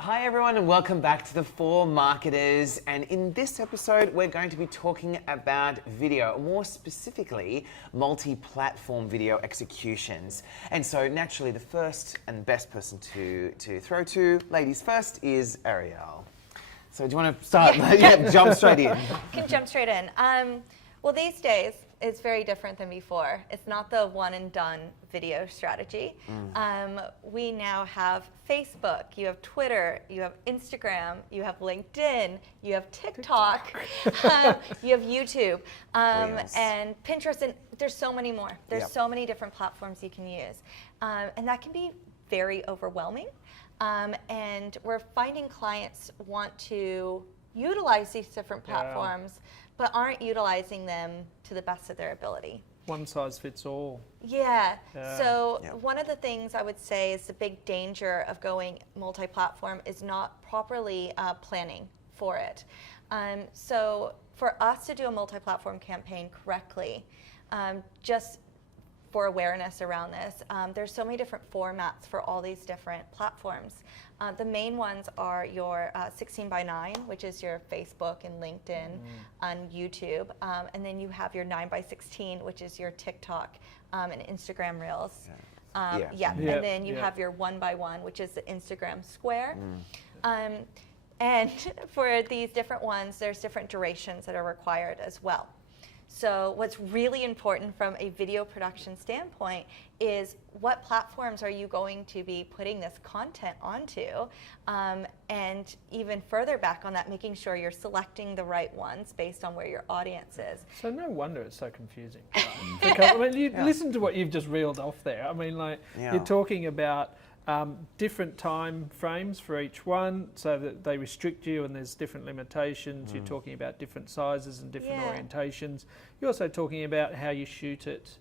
Hi everyone and welcome back to the For Marketers, and in this episode we're going to be talking about video, more specifically multi-platform video executions. And so naturally the first and best person to throw to, ladies first, is Ariel. So do you want to start? Yeah, jump straight in. Can jump straight in. Well, these days it's very different than before. It's not the one and done video strategy. We now have Facebook, you have Twitter, you have Instagram, you have LinkedIn, you have TikTok, you have YouTube, and Pinterest, and there's so many more. There's so many different platforms you can use. And that can be very overwhelming. And we're finding clients want to utilize these different platforms, but aren't utilizing them to the best of their ability. One size fits all. Yeah. So one of the things I would say is the big danger of going multi-platform is not properly planning for it. So for us to do a multi-platform campaign correctly, just for awareness around this, there's so many different formats for all these different platforms. The main ones are your 16:9, which is your Facebook and LinkedIn and YouTube. And then you have your 9:16, which is your TikTok and Instagram Reels. And then you have your 1:1, which is the Instagram Square. And for these different ones, there's different durations that are required as well. So what's really important from a video production standpoint is what platforms are you going to be putting this content onto, and even further back on that, making sure you're selecting the right ones based on where your audience is. So no wonder it's so confusing. Because, I mean, you listen to what you've just reeled off there. I mean, like you're talking about different time frames for each one, so that they restrict you and there's different limitations. You're talking about different sizes and different orientations. You're also talking about how you shoot it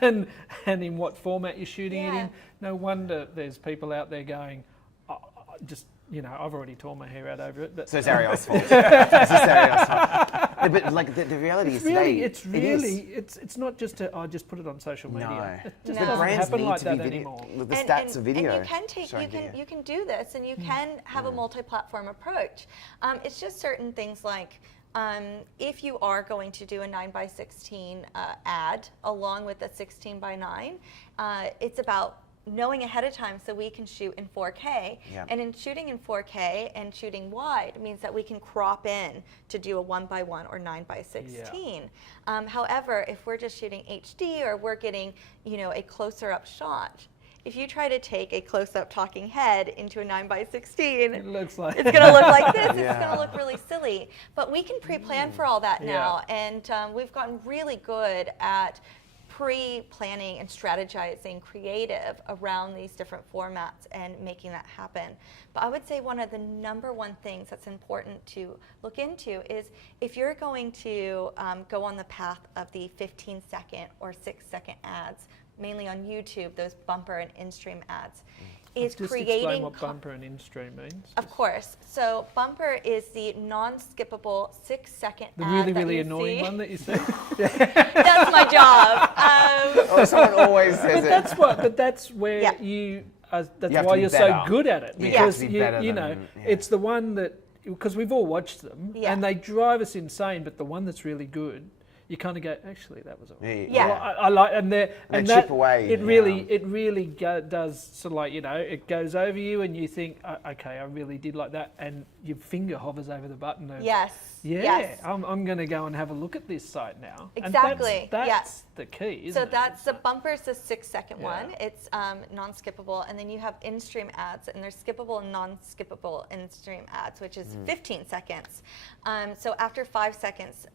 and in what format you're shooting it in. No wonder there's people out there going, I've already torn my hair out over it. But so it's Ariel's fault. It's Ariel's fault. But like the reality is today, it's not just just put it on social media. No, it just the doesn't brands happen need like to that be video. anymore. The stats of video. And you can do this, and you can have a multi-platform approach. It's just certain things like, if you are going to do a 9:16 ad along with a 16:9, it's about knowing ahead of time so we can shoot in 4K. And in shooting in 4K and shooting wide means that we can crop in to do a 1:1 or 9:16. However, if we're just shooting HD or we're getting, a closer up shot, if you try to take a close-up talking head into a 9:16, it looks like it's going to look like this. It's going to look really silly. But we can pre-plan for all that now, and we've gotten really good at pre-planning and strategizing creative around these different formats and making that happen. But I would say one of the number one things that's important to look into is if you're going to go on the path of the 15-second or 6-second ads, mainly on YouTube, those bumper and in-stream ads, is just creating... explain what bumper and in-stream means. Of course. So bumper is the non-skippable 6-second the ad really annoying one that you see. That's my job. Someone always says it. But that's where you why you're so good at it, because it's the one that, because we've all watched them and they drive us insane, but the one that's really good, you kind of go, actually, that was all right. Well, I like, and they chip away. It really does sort of like, it goes over you, and you think, okay, I really did like that, and your finger hovers over the button. I'm going to go and have a look at this site now. Exactly. And that's the key, isn't it? So that's the bumper's the 6-second one. It's non-skippable, and then you have in-stream ads, and there's skippable and non-skippable in-stream ads, which is 15 seconds. So after 5 seconds,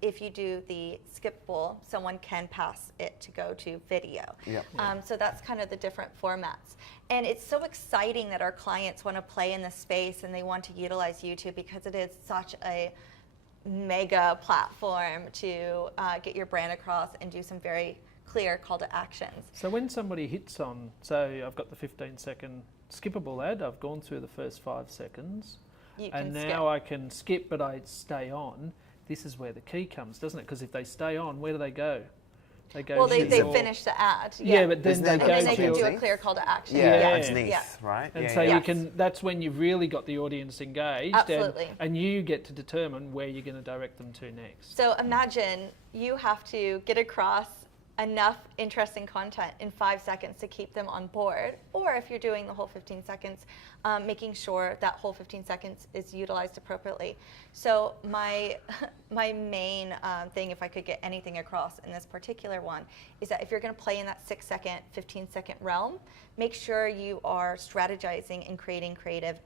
if you do the skippable, someone can pass it to go to video. So that's kind of the different formats. And it's so exciting that our clients want to play in this space and they want to utilize YouTube because it is such a mega platform to get your brand across and do some very clear call to actions. So when somebody hits on, so I've got the 15-second skippable ad, I've gone through the first 5 seconds, and now I can skip, but I stay on. This is where the key comes, doesn't it? Because if they stay on, where do they go? They go well, they your... finish the ad. Yeah, but then they go and then they to can do your... a clear call to action. Underneath, right? And so you can. That's when you've really got the audience engaged. Absolutely. And you get to determine where you're going to direct them to next. So imagine you have to get across enough interesting content in 5 seconds to keep them on board, or if you're doing the whole 15 seconds, making sure that whole 15 seconds is utilized appropriately. So my main thing, if I could get anything across in this particular one, is that if you're going to play in that 6 second, 15 second realm, make sure you are strategizing and creating creative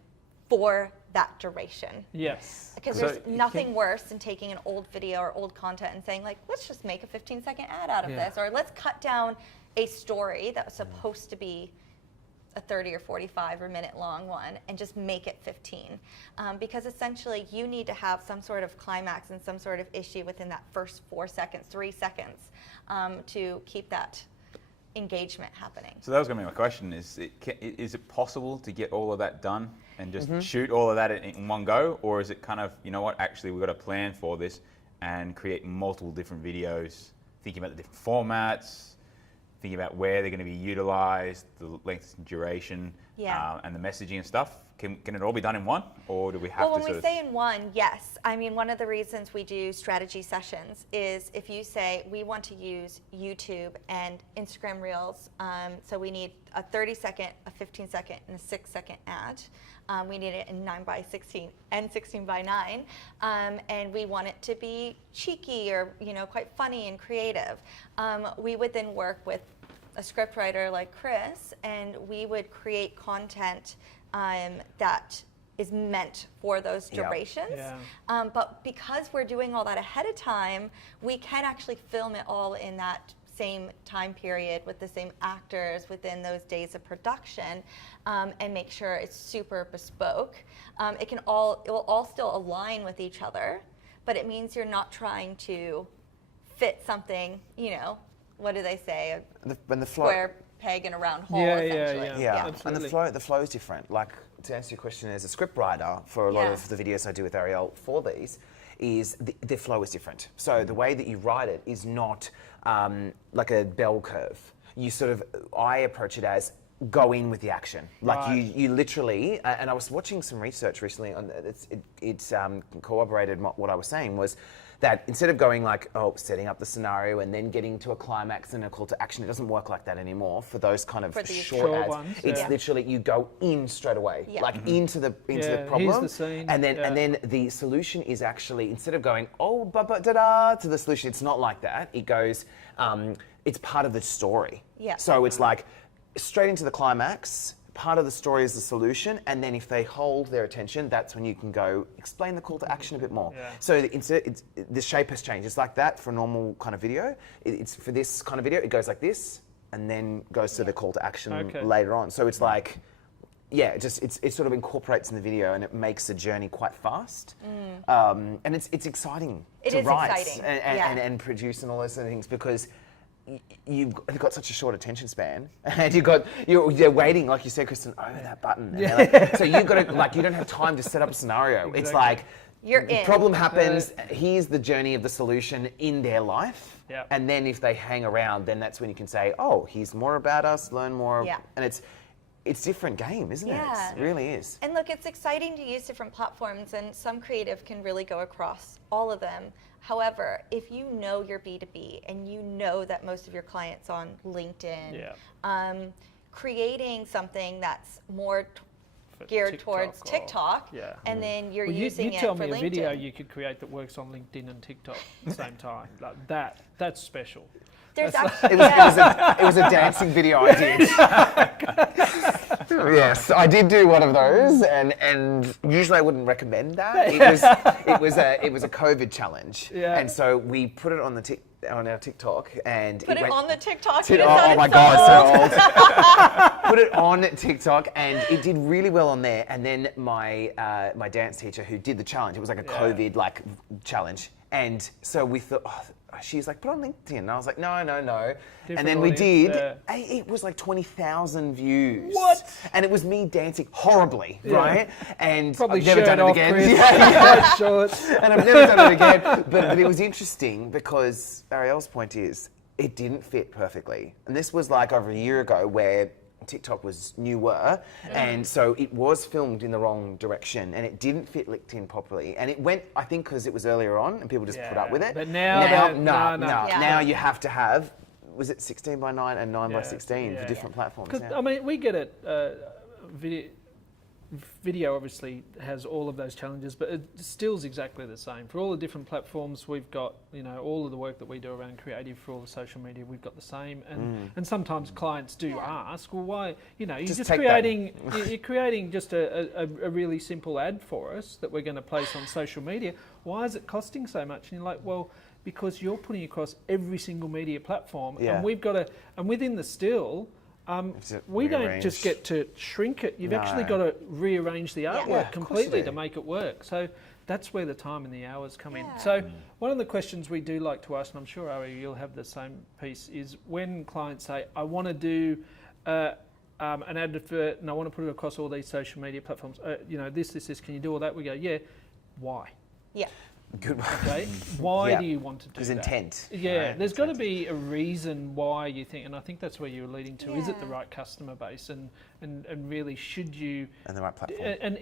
for that duration. Yes. Because there's nothing worse than taking an old video or old content and saying, like, let's just make a 15-second ad out of this, or let's cut down a story that was supposed to be a 30 or 45 or minute long one and just make it 15. Because essentially you need to have some sort of climax and some sort of issue within that first 4 seconds, 3 seconds to keep that engagement happening. So that was going to be my question, is it possible to get all of that done and just shoot all of that in one go? Or is it kind of, you know what, actually we've got a plan for this and create multiple different videos, thinking about the different formats, thinking about where they're going to be utilized, the length and duration, and the messaging and stuff? Can it all be done in one, or do we have to when we say in one, yes. I mean, one of the reasons we do strategy sessions is if you say we want to use YouTube and Instagram Reels, so we need a 30-second, a 15-second, and a 6-second ad. We need it in 9:16 and 16:9, and we want it to be cheeky or quite funny and creative. We would then work with a scriptwriter like Chris, and we would create content that is meant for those durations. But because we're doing all that ahead of time, we can actually film it all in that same time period with the same actors within those days of production, and make sure it's super bespoke. It will all still align with each other, but it means you're not trying to fit something, what do they say? The flow. Square peg in a round hole, essentially. And the flow is different. Like, to answer your question, as a script writer, for a lot of the videos I do with Ariel for these, is the flow is different. So the way that you write it is not like a bell curve. I approach it as go in with the action. Like you literally, and I was watching some research recently on it's corroborated what I was saying, was that instead of going like, setting up the scenario and then getting to a climax and a call to action, it doesn't work like that anymore for those kind of short ads. Ones, it's literally you go in straight away, like into the problem, here's the scene. and then the solution is actually, instead of going da to the solution, it's not like that. It goes, it's part of the story. So it's like straight into the climax. Part of the story is the solution, and then if they hold their attention, that's when you can go explain the call to action a bit more. So the shape has changed. It's like that for a normal kind of video. It's for this kind of video, it goes like this, and then goes to the call to action later on. So it's like, it sort of incorporates in the video, and it makes the journey quite fast. And it's exciting to write and produce and all those sort of things, because you've got such a short attention span, and you're waiting, like you said, Kristen, over that button. So you've got to, you don't have time to set up a scenario. Exactly. It's like, you're in. Problem happens, here's the journey of the solution in their life. And then if they hang around, then that's when you can say, here's more about us, learn more. And it's a different game, isn't it? It really is. And look, it's exciting to use different platforms, and some creative can really go across all of them. However, if you know your B2B and you know that most of your clients on LinkedIn, creating something that's more geared towards TikTok, and then you're using it for LinkedIn. You tell me a video you could create that works on LinkedIn and TikTok at the same time. Like that's special. There's actually, it was a dancing video I did. Yes, I did do one of those, and usually I wouldn't recommend that. It was a COVID challenge, and so we put it on our TikTok, and put it on the TikTok. Oh my God, so old. Put it on TikTok, and it did really well on there. And then my dance teacher who did the challenge, it was like a COVID challenge, and so we thought. She's like, put on LinkedIn. And I was like, no. And then we did. It was like 20,000 views. What? And it was me dancing horribly, right? And probably I've never done it again. Shorts. And I've never done it again. But it was interesting because Ariel's point is, it didn't fit perfectly. And this was like over a year ago where TikTok was newer, and so it was filmed in the wrong direction, and it didn't fit LinkedIn properly. And it went, I think, because it was earlier on, and people just put up with it. But now, now you have to have, was it 16 by 9 and 9 by 16 for different platforms? Because I mean, we get it. Video obviously has all of those challenges, but it still is exactly the same. For all the different platforms, we've got, you know, all of the work that we do around creative for all the social media, we've got the same. And sometimes clients do ask, well, why, you know, you're creating just a really simple ad for us that we're going to place on social media. Why is it costing so much? And you're like, well, because you're putting across every single media platform, and we've got and within the still, we don't just get to shrink it. You've actually got to rearrange the artwork completely to make it work. So that's where the time and the hours come in. So one of the questions we do like to ask, and I'm sure Ari, you'll have the same piece, is when clients say, I want to do an advert and I want to put it across all these social media platforms, you know, this, can you do all that? We go, yeah, why? Yeah. Good one. Okay. Why do you want to do that? There's intent. Yeah, right? there's got to be a reason why you think, and I think that's where you're leading to. Is it the right customer base, and really should you? And the right platform. And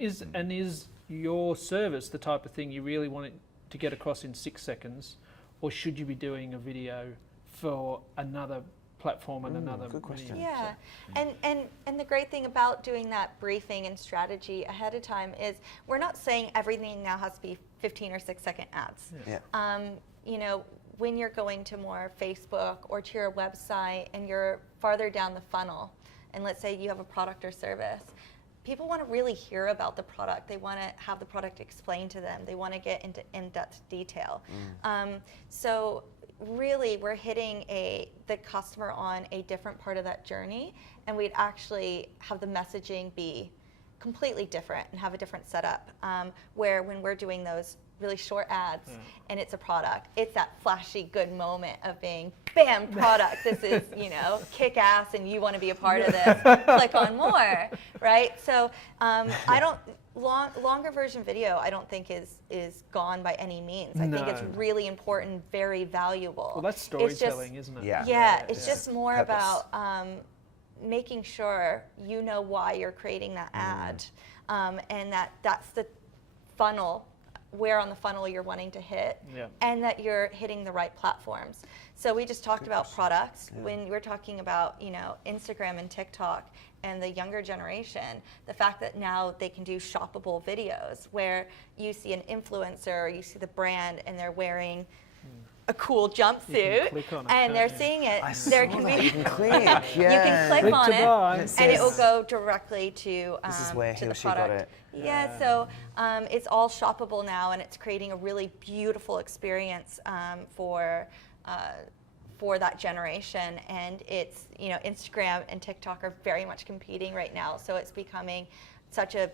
is your service the type of thing you really want it to get across in 6 seconds, or should you be doing a video for another platform and another good question. Yeah, and the great thing about doing that briefing and strategy ahead of time is we're not saying everything now has to be 15 or 6 second ads. You know, when you're going to more Facebook or to your website and you're farther down the funnel, and let's say you have a product or service, people want to really hear about the product. They want to have the product explained to them. They want to get into in-depth detail. So really, we're hitting the customer on a different part of that journey, and we'd actually have the messaging be completely different and have a different setup. Where when we're doing those really short ads and it's a product, it's that flashy good moment of being, bam, product. This is, you know, kick ass, and you want to be a part of this. Click on more, right? So I don't. Longer version video, I don't think is gone by any means. I think it's really important, very valuable. Well, that's storytelling, isn't it? Yeah, it's just more about making sure you know why you're creating that ad, and that's the funnel, where on the funnel you're wanting to hit, and that you're hitting the right platforms. So we just talked about products. When we're talking about, you know, Instagram and TikTok and the younger generation, the fact that now they can do shoppable videos where you see an influencer, you see the brand, and they're wearing a cool jumpsuit, and they're seeing it. There can be you can click. You can click on it, and it will go directly to this is where to he or the she product. got it. Yeah, so it's all shoppable now, and it's creating a really beautiful experience for that generation. And it's, you know, Instagram and TikTok are very much competing right now, so it's becoming such a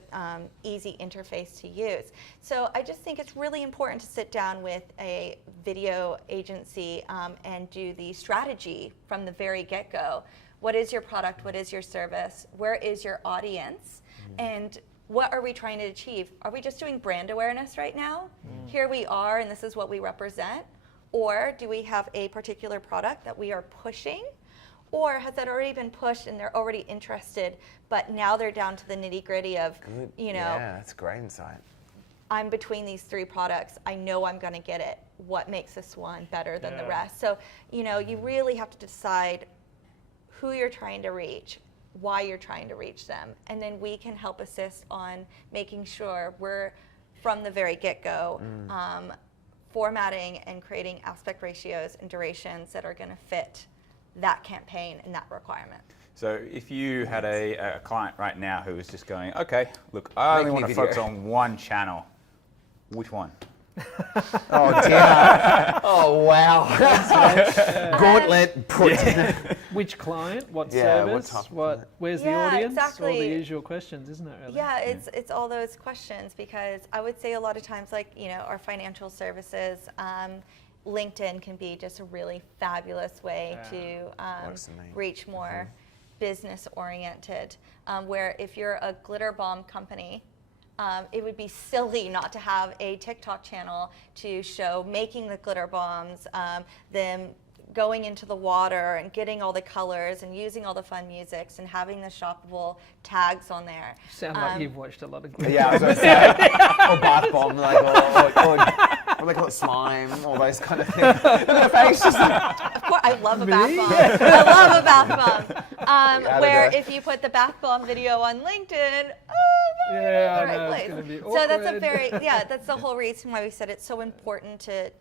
easy interface to use. So I just think it's really important to sit down with a video agency and do the strategy from the very get-go. What is your product? What is your service? Where is your audience? And what are we trying to achieve? Are we just doing brand awareness right now? Here we are, and this is what we represent. Or do we have a particular product that we are pushing? Or has that already been pushed and they're already interested, but now they're down to the nitty-gritty of, you know, yeah, that's great insight. I'm between these 3 products. I know I'm going to get it. What makes this one better than the rest? So, you know, you really have to decide who you're trying to reach, why you're trying to reach them, and then we can help assist on making sure we're, from the very get-go, formatting and creating aspect ratios and durations that are going to fit that campaign and that requirement. So if you had a client right now who was just going, okay, look, I only want to focus on one channel, which one? Oh dear! Oh wow! Gauntlet put. Which client? What service? Where's the audience? Exactly. All the usual questions, isn't it? Really? Yeah, it's all those questions, because I would say a lot of times, like, you know, our financial services, LinkedIn can be just a really fabulous way to reach more business oriented. Where if you're a glitter bomb company, it would be silly not to have a TikTok channel to show making the glitter bombs, them going into the water and getting all the colors and using all the fun musics and having the shoppable tags on there. Sound like you've watched a lot of Yeah, I was going to say, or bath bomb, like, or what do they call it, slime, all those kind of things. Her face just like, Of course, I love a bath bomb. I love a bath bomb. Where go. if you put the bath bomb video on LinkedIn, Yeah, I the right know, place. it's going to be So that's a awkward. very, that's the whole reason why we said it's so important to,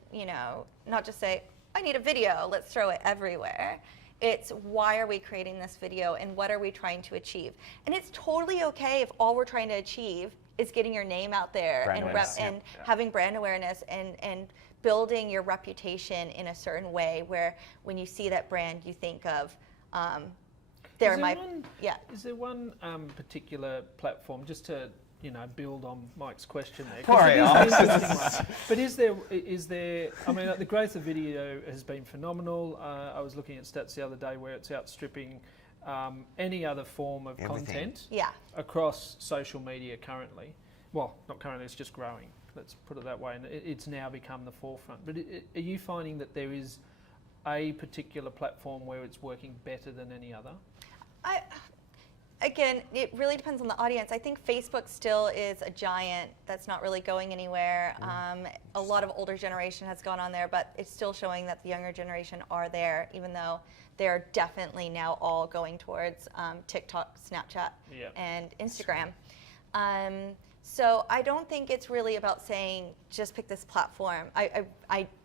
not just say, I need a video, let's throw it everywhere. It's why are we creating this video and what are we trying to achieve? And it's totally okay if all we're trying to achieve is getting your name out there Brand and awareness, having brand awareness and building your reputation in a certain way where when you see that brand, you think of, Is there one particular platform, just to build on Mike's question there? Poor It is an Al. interesting one. But is there? I mean, the growth of video has been phenomenal. I was looking at stats the other day where it's outstripping any other form of content across social media currently. Well, not currently; it's just growing. Let's put it that way, and it's now become the forefront. But are you finding that there is a particular platform where it's working better than any other? Again, it really depends on the audience. I think Facebook still is a giant that's not really going anywhere. A lot of older generation has gone on there, but it's still showing that the younger generation are there, even though they're definitely now all going towards TikTok, Snapchat, and Instagram. So I don't think it's really about saying, just pick this platform. I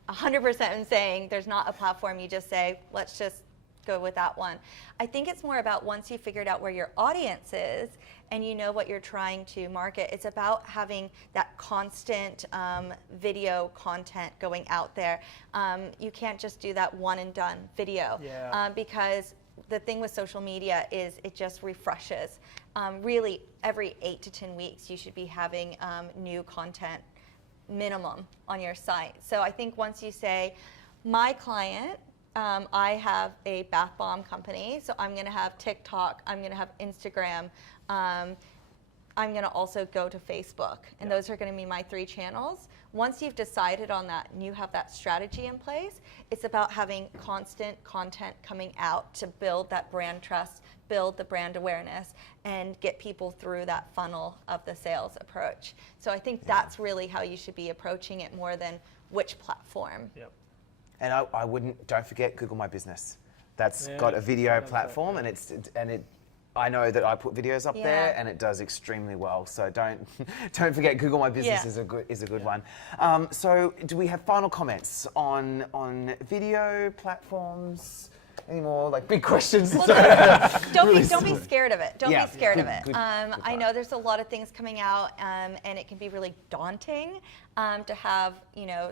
100% am saying there's not a platform you just say, let's just go with that one. I think it's more about once you've figured out where your audience is and you know what you're trying to market, it's about having that constant video content going out there. You can't just do that one and done video because the thing with social media is it just refreshes. Really, every 8 to 10 weeks, you should be having new content minimum on your site. So I think once you say, my client, I have a bath bomb company, so I'm going to have TikTok, I'm going to have Instagram, I'm going to also go to Facebook, and those are going to be my 3 channels. Once you've decided on that and you have that strategy in place, it's about having constant content coming out to build that brand trust, build the brand awareness, and get people through that funnel of the sales approach. So I think that's really how you should be approaching it more than which platform. Yep. And don't forget Google My Business. That's got a video platform, and I know that I put videos up there, and it does extremely well. So don't forget Google My Business is a good one. So do we have final comments on video platforms? Any more like big questions? Well, don't be scared of it. Don't be scared of it. Good I know there's a lot of things coming out, and it can be really daunting to have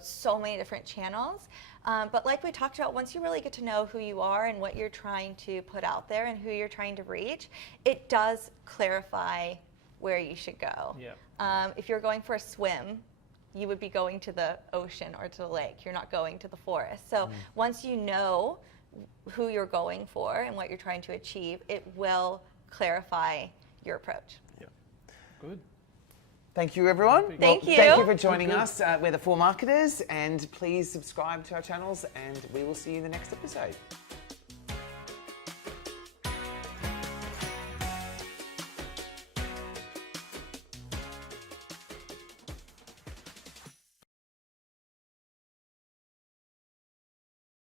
so many different channels. But like we talked about, once you really get to know who you are and what you're trying to put out there and who you're trying to reach, it does clarify where you should go. Yeah. If you're going for a swim, you would be going to the ocean or to the lake. You're not going to the forest. So once you know who you're going for and what you're trying to achieve, it will clarify your approach. Yeah. Good. Thank you, everyone. Thank you. Thank you for joining us. We're the 4 Marketers, and please subscribe to our channels, and we will see you in the next episode.